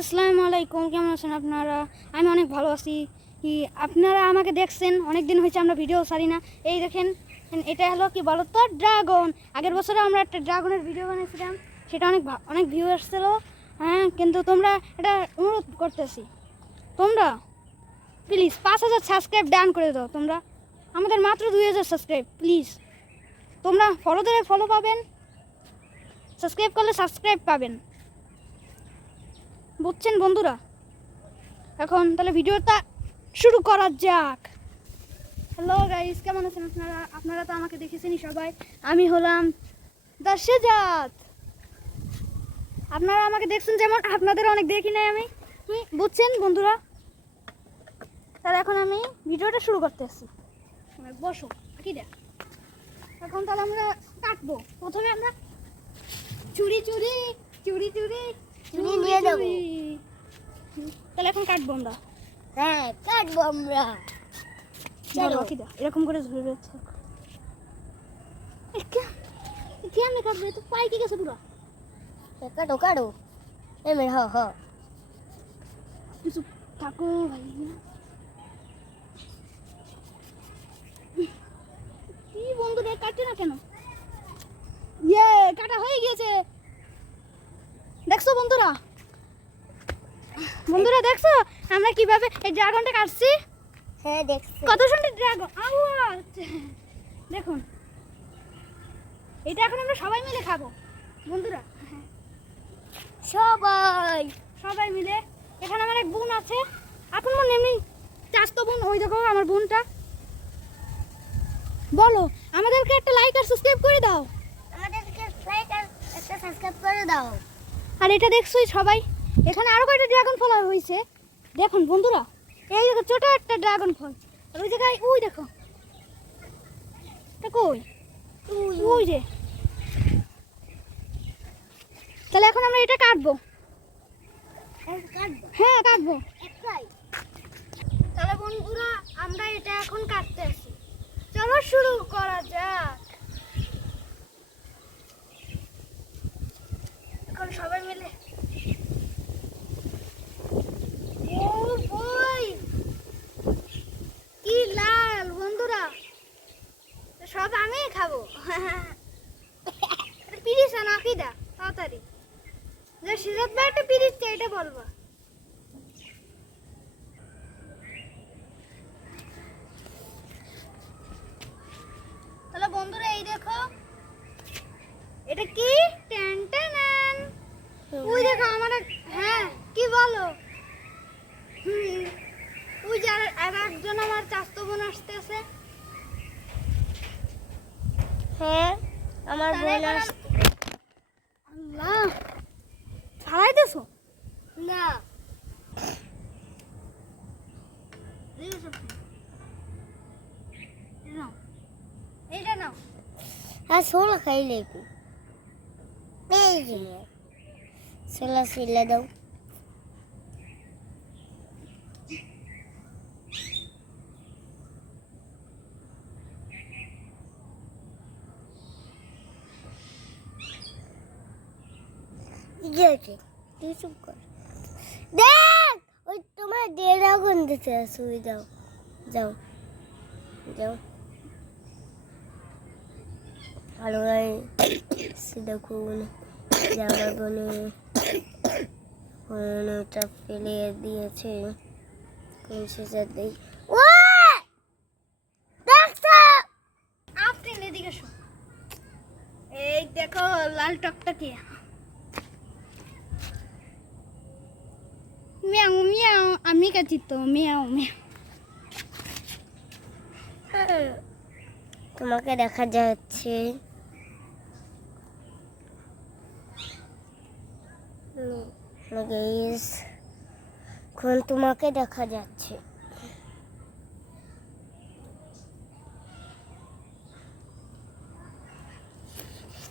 আসসালামু আলাইকুম, কেমন আছেন আপনারা? আমি অনেক ভালো আছি। কি আপনারা আমাকে দেখছেন, অনেক দিন হয়েছে আমরা ভিডিও ছাড়ি না। এই দেখেন, এটা হলো কি বলো তো, ড্রাগন। আগের বছরে আমরা একটা ড্রাগনের ভিডিও বানিয়েছিলাম, সেটা অনেক ভিউ আসছিল। হ্যাঁ, কিন্তু তোমরা এটা অনুরোধ করতেছি, তোমরা প্লিজ 5,000 সাবস্ক্রাইব ডান করে দাও। তোমরা আমাদের মাত্র 2,000 সাবস্ক্রাইব, প্লিজ। তোমরা ফলো দিলে ফলো পাবেন, সাবস্ক্রাইব করলে সাবস্ক্রাইব পাবেন, বুঝছেন বন্ধুরা? এখন তাহলে ভিডিওটা শুরু করা যাক। হ্যালো গাইস, কেমন আছেন আপনারা? আপনারা তো আমাকে দেখেছেনই সবাই। আমি হলাম দার্শেজাত। আপনারা আমাকে দেখছেন, যেমন আপনাদের অনেক দেখি নাই আমি, বুঝছেন বন্ধুরা? তাহলে এখন আমি ভিডিওটা শুরু করতে আসছি। বসো কি দেখ। এখন তাহলে আমরা কাটবো। প্রথমে আমরা চুরি চুরি চুরি চুরি চুরি নিয়ে যাবো। তাহলে এখন কাটবো আমরা। হ্যাঁ, কাটবো আমরা। চলো কি দেখ, এরকম করে ধরে রয়েছে। কেমনে কাটবে? তো পাই কি গেছে পুরো। কাটো কাটো। এমন হ হ। কিছু থাকো ভাই। কি বন্ধুরা, কাটছে না কেন? কাটা হয়ে গিয়েছে। দেখছো বন্ধুরা? বন্ধুরা দেখছো আমরা কিভাবে এই ড্রাগনটা কাটছি? হ্যাঁ, দেখছি। কত সুন্দর ড্রাগন। দেখুন, এটা এখন আমরা সবাই মিলে খাবো বন্ধুরা। সবাই সবাই মিলে। এখানে আমার এক বোন আছে, আপন বোন, এমনি চাচতো বোন। ওই দেখো আমার বোনটা। বলো, আমাদেরকে একটা লাইক আর সাবস্ক্রাইব করে দাও। আমাদেরকে লাইক আর একটা সাবস্ক্রাইব করে দাও। আর এটা দেখছোই সবাই, এখানে আরো কয়টা ড্রাগন ফল হয়েছে দেখুন বন্ধুরা। এই দেখো ছোট একটা ড্রাগন ফল। আর ওই জায়গায় ওই দেখো, এটা কই? ওই যে। তাহলে এখন আমরা এটা কাটবো। হ্যাঁ, কাটবো। তাহলে বন্ধুরা আমরা এটা এখন কাটতে আসি। চলো শুরু করা যাক। এখন সবাই মিলে। ও বই, কি লাল বন্ধুরা, সব আমি খাবো। পিরিস আনা কি দা তাড়াতাড়ি, যে সিরাত ভাই একটা পিরিস চাই, এটা বলবা। তাহলে বন্ধুরা এই দেখো, এটা কি? Ten ten. ওই দেখো আমার হ্যাঁ, কি বলো? ওই যে আর একজন আমার চাচতো বোন আসতেছে। হ্যাঁ, আমার বোন আসছে। আল্লাহ, ছাড়াইতেছো না, এইটা নাও। আর সোলা খাইলে একটু। এই যে সোলা সিলে দাও। তুই চুপ কর। দেখ, ওই তোমার ড্রাগন দিতে আছে, ওই দাও। যাও যাও। ভালো হয় দেখুন, যে আমার বোনটা ফেলে দিয়েছে। কোন সেটা দেই। ও দেখছো? আপনি এদিকে শো। এই দেখো লাল টকটকে। মিয়াও মিয়াও, আমি কাছি তো। মিয়াও মিয়াও। তোমাকে দেখা যাচ্ছে। গাইস, এখন তোমাকে দেখা যাচ্ছে।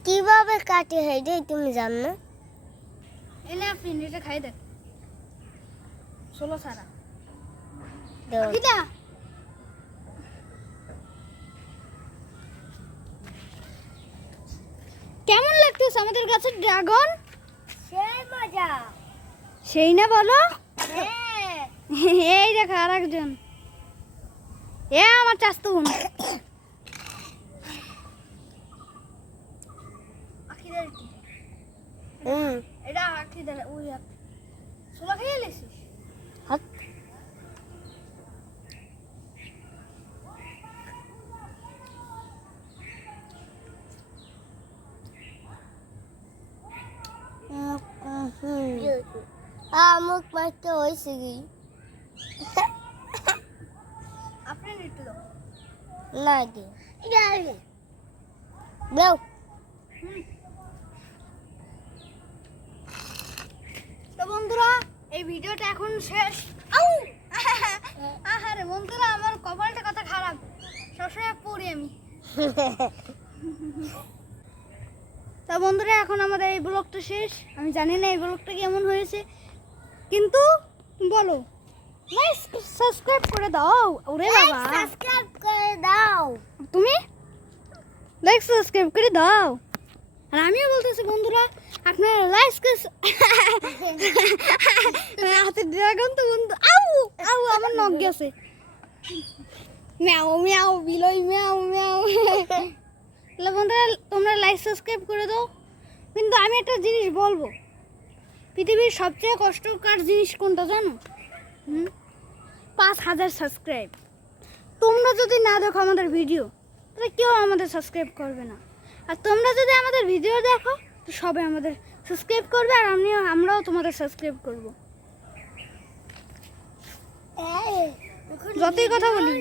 কিভাবে কাটে হয় রে, তুমি জানো না? এনে আপনি এটা খাই দেখ, 16 সারা। দাও। কিটা কেমন লাগতেছে আমাদের গাছের ড্রাগন? সেই মজা। সেই না বলো। হ্যাঁ এই দেখো আর একজন, এ আমার চাস্তু বোন। এটা আখিদের ওই ছোলা খেয়ে লেছিস। হাত মুখ মারতে হয়েছে কি আপনি একটু দাও। না দি দাও তো বন্ধুরা এই ভিডিওটা এখন শেষ। আউ আহারে বন্ধুরা আমার কপালটা কত খারাপ, সবসময় পড়ি আমি। তা বন্ধুরা এখন আমাদের এই ব্লগটা শেষ। আমি জানি না এই ব্লগটা কেমন হয়েছে, কিন্তু বলো লাইক সাবস্ক্রাইব করে দাও। ওরে বাবা সাবস্ক্রাইব করে দাও তুমি লাইক সাবস্ক্রাইব করে দাও। আর আমিও বলতেছি বন্ধুরা আপনারা লাইক হাতে ড্রাগন তো বন্ধু। আউ আউ আমার নখ গেছে। ম্যাও ম্যাও বিলই ম্যাও ম্যাও। তাহলে বন্ধুরা তোমরা লাইক সাবস্ক্রাইব করে দাও। কিন্তু আমি একটা জিনিস বলবো, পৃথিবীর সবচেয়ে কষ্টকর জিনিস কোনটা জানো? 5000 সাবস্ক্রাইব। তোমরা যদি না দেখো আমাদের ভিডিও, তাহলে কেউ আমাদের সাবস্ক্রাইব করবে না। আর তোমরা যদি আমাদের ভিডিও দেখো তো সবাই আমাদের সাবস্ক্রাইব করবে, আর আমরাও তোমাদের সাবস্ক্রাইব করব। যতই কথা বলি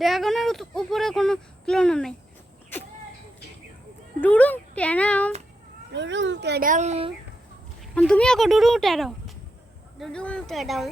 ড্রাগনের উপরে কোনো তুলনা নেই। ডুডুং টেনাও ডুডুং টেডাং তুমিও ডুডুং টেরাও। ডুডুং টেডাং